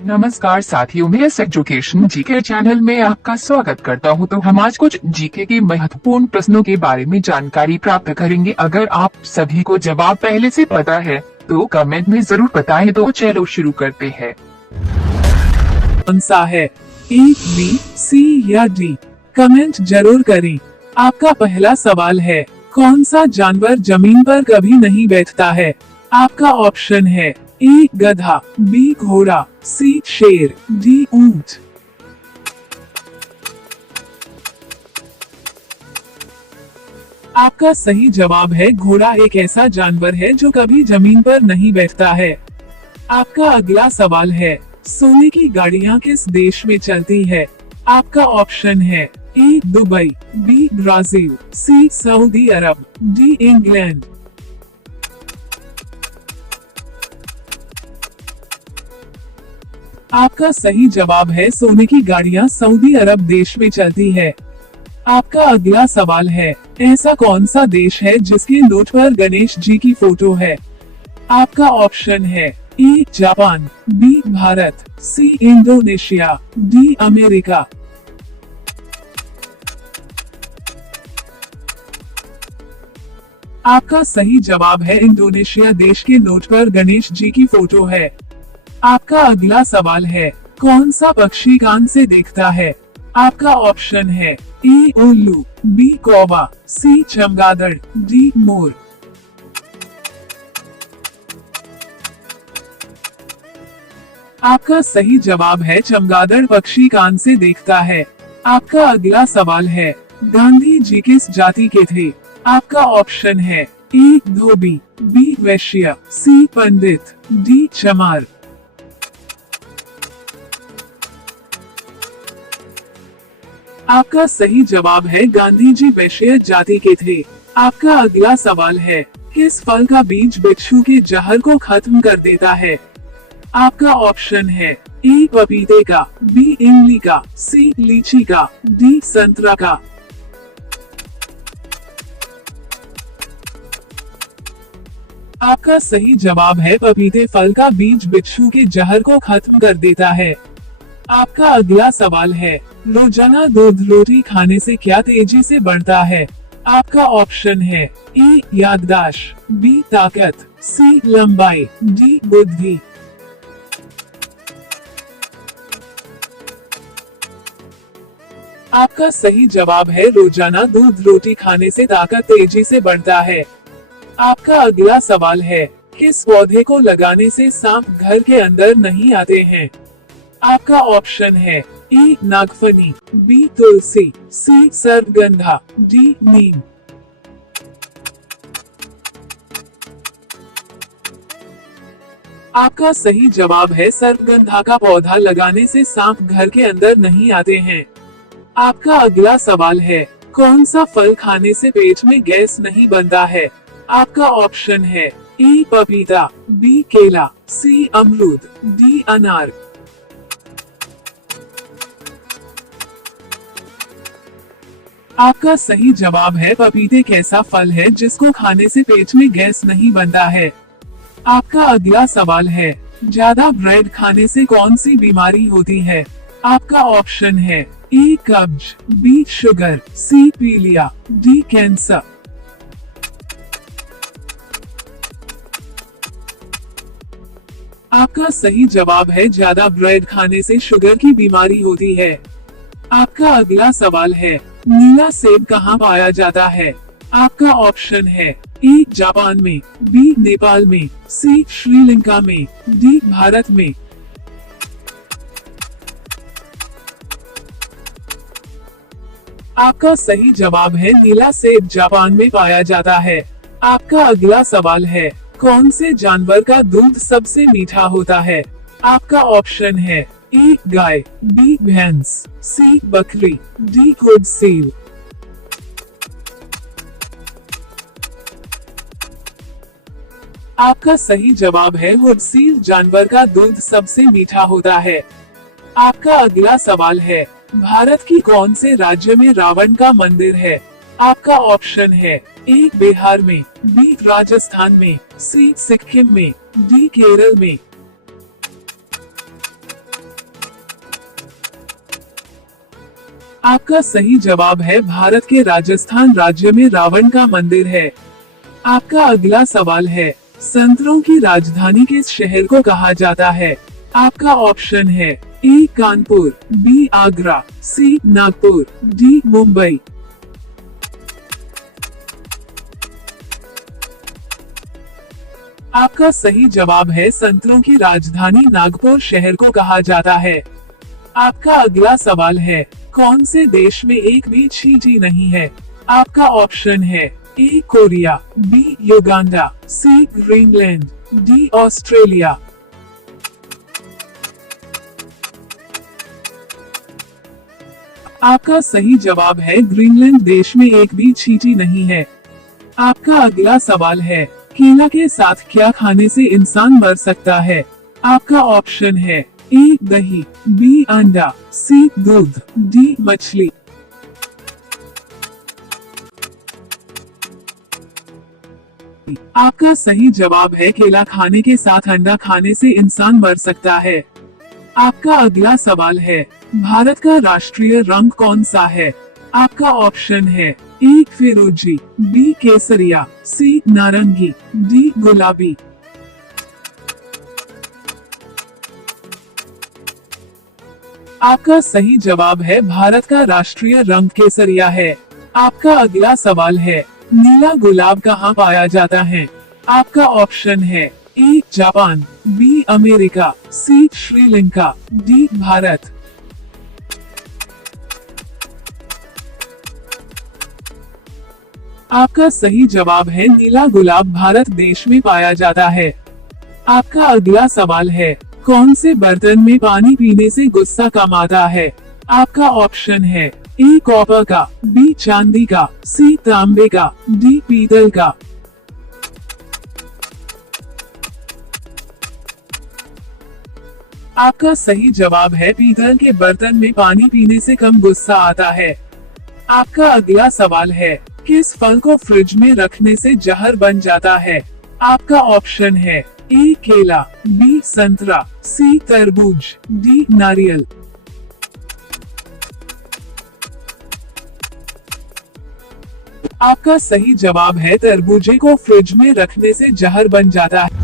नमस्कार साथियों, मैं इस एजुकेशन जीके चैनल में आपका स्वागत करता हूं। तो हम आज कुछ जीके के महत्वपूर्ण प्रश्नों के बारे में जानकारी प्राप्त करेंगे। अगर आप सभी को जवाब पहले से पता है तो कमेंट में जरूर बताएं। तो चलो शुरू करते हैं। कौन सा है, ए, बी, सी या डी? कमेंट जरूर करें। आपका पहला सवाल है, कौन सा जानवर जमीन पर कभी नहीं बैठता है? आपका ऑप्शन है ए गधा, बी घोड़ा, सी शेर, डी ऊंट। आपका सही जवाब है घोड़ा एक ऐसा जानवर है जो कभी जमीन पर नहीं बैठता है। आपका अगला सवाल है, सोने की गाड़ियां किस देश में चलती है? आपका ऑप्शन है A Dubai, B Brazil, C Saudi Arab, D England. आपका सही जवाब है सोने की गाड़ियां सऊदी अरब देश में चलती है। आपका अगला सवाल है, ऐसा कौन सा देश है जिसके नोट पर गणेश जी की फोटो है? आपका ऑप्शन है A Japan, B Bharat, C Indonesia, D America. आपका सही जवाब है इंडोनेशिया देश के नोट पर गणेश जी की फोटो है। आपका अगला सवाल है, कौन सा पक्षी कान से देखता है? आपका ऑप्शन है ए उल्लू, बी कौवा, सी चमगादड़, डी मोर। आपका सही जवाब है चमगादड़ पक्षी कान से देखता है। आपका अगला सवाल है, गांधी जी किस जाति के थे? आपका ऑप्शन है ए धोबी, बी वैश्य, सी पंडित, डी चमार। आपका सही जवाब है गांधी जी वैश्य जाति के थे। आपका अगला सवाल है, किस फल का बीज बिच्छू के जहर को खत्म कर देता है? आपका ऑप्शन है ए पपीते का, बी इमली का, सी लीची का, डी संतरा का। आपका सही जवाब है पपीते फल का बीज बिच्छू के जहर को खत्म कर देता है। आपका अगला सवाल है, रोजाना दूध रोटी खाने से क्या तेजी से बढ़ता है? आपका ऑप्शन है ए याददाश्त, बी ताकत, सी लंबाई, डी बुद्धि। आपका सही जवाब है रोजाना दूध रोटी खाने से ताकत तेजी से बढ़ता है। आपका अगला सवाल है, किस पौधे को लगाने से सांप घर के अंदर नहीं आते हैं? आपका ऑप्शन है ए नागफनी, बी तुलसी, सी सर्पगंधा, डी नीम। आपका सही जवाब है सर्पगंधा का पौधा लगाने से सांप घर के अंदर नहीं आते हैं। आपका अगला सवाल है, कौन सा फल खाने से पेट में गैस नहीं बनता है? आपका ऑप्शन है ए पपीता, बी केला, सी अमरूद, डी अनार। आपका सही जवाब है पपीते एक ऐसा फल है जिसको खाने से पेट में गैस नहीं बनता है। आपका अगला सवाल है, ज्यादा ब्रेड खाने से कौन सी बीमारी होती है? आपका ऑप्शन है ए कब्ज, बी शुगर, सी पीलिया, डी कैंसर। आपका सही जवाब है ज्यादा ब्रेड खाने से शुगर की बीमारी होती है। आपका अगला सवाल है, नीला सेब कहाँ पाया जाता है? आपका ऑप्शन है ए जापान में, बी नेपाल में, सी श्रीलंका में, डी भारत में। आपका सही जवाब है नीला सेब जापान में पाया जाता है। आपका अगला सवाल है, कौन से जानवर का दूध सबसे मीठा होता है? आपका ऑप्शन है ए गाय, बी भैंस, सी बकरी, डी गुड सील। आपका सही जवाब है गुड सील जानवर का दूध सबसे मीठा होता है। आपका अगला सवाल है, भारत की कौन से राज्य में रावण का मंदिर है? आपका ऑप्शन है ए बिहार में, बी राजस्थान में, सी सिक्किम में, डी केरल में। आपका सही जवाब है भारत के राजस्थान राज्य में रावण का मंदिर है। आपका अगला सवाल है, संतरों की राजधानी किस शहर को कहा जाता है? आपका ऑप्शन है ए कानपुर, बी आगरा, सी नागपुर, डी मुंबई। आपका सही जवाब है संतरों की राजधानी नागपुर शहर को कहा जाता है। आपका अगला सवाल है, कौन से देश में एक भी चींटी नहीं है? आपका ऑप्शन है ए कोरिया, बी युगांडा, सी ग्रीनलैंड, डी ऑस्ट्रेलिया। आपका सही जवाब है ग्रीनलैंड देश में एक भी चींटी नहीं है। आपका अगला सवाल है, केला के साथ क्या खाने से इंसान मर सकता है? आपका ऑप्शन है ए दही, बी अंडा, सी दूध, डी मछली। आपका सही जवाब है केला खाने के साथ अंडा खाने से इंसान मर सकता है। आपका अगला सवाल है, भारत का राष्ट्रीय रंग कौन सा है? आपका ऑप्शन है ए फिरोजी, बी केसरिया, सी नारंगी, डी गुलाबी। आपका सही जवाब है भारत का राष्ट्रीय रंग केसरिया है। आपका अगला सवाल है, नीला गुलाब कहाँ पाया जाता है? आपका ऑप्शन है A Japan, B America, C Sri Lanka, D Bharat. आपका सही जवाब है नीला गुलाब भारत देश में पाया जाता है। आपका अगला सवाल है, कौन से बर्तन में पानी पीने से गुस्सा कम आता है? आपका ऑप्शन है ए कॉपर का, बी चांदी का, सी तांबे का, डी पीतल का। आपका सही जवाब है पीतल के बर्तन में पानी पीने से कम गुस्सा आता है। आपका अगला सवाल है, किस फल को फ्रिज में रखने से जहर बन जाता है? आपका ऑप्शन है ए केला, बी संतरा, सी तरबूज, डी नारियल। आपका सही जवाब है तरबूजे को फ्रिज में रखने से जहर बन जाता है।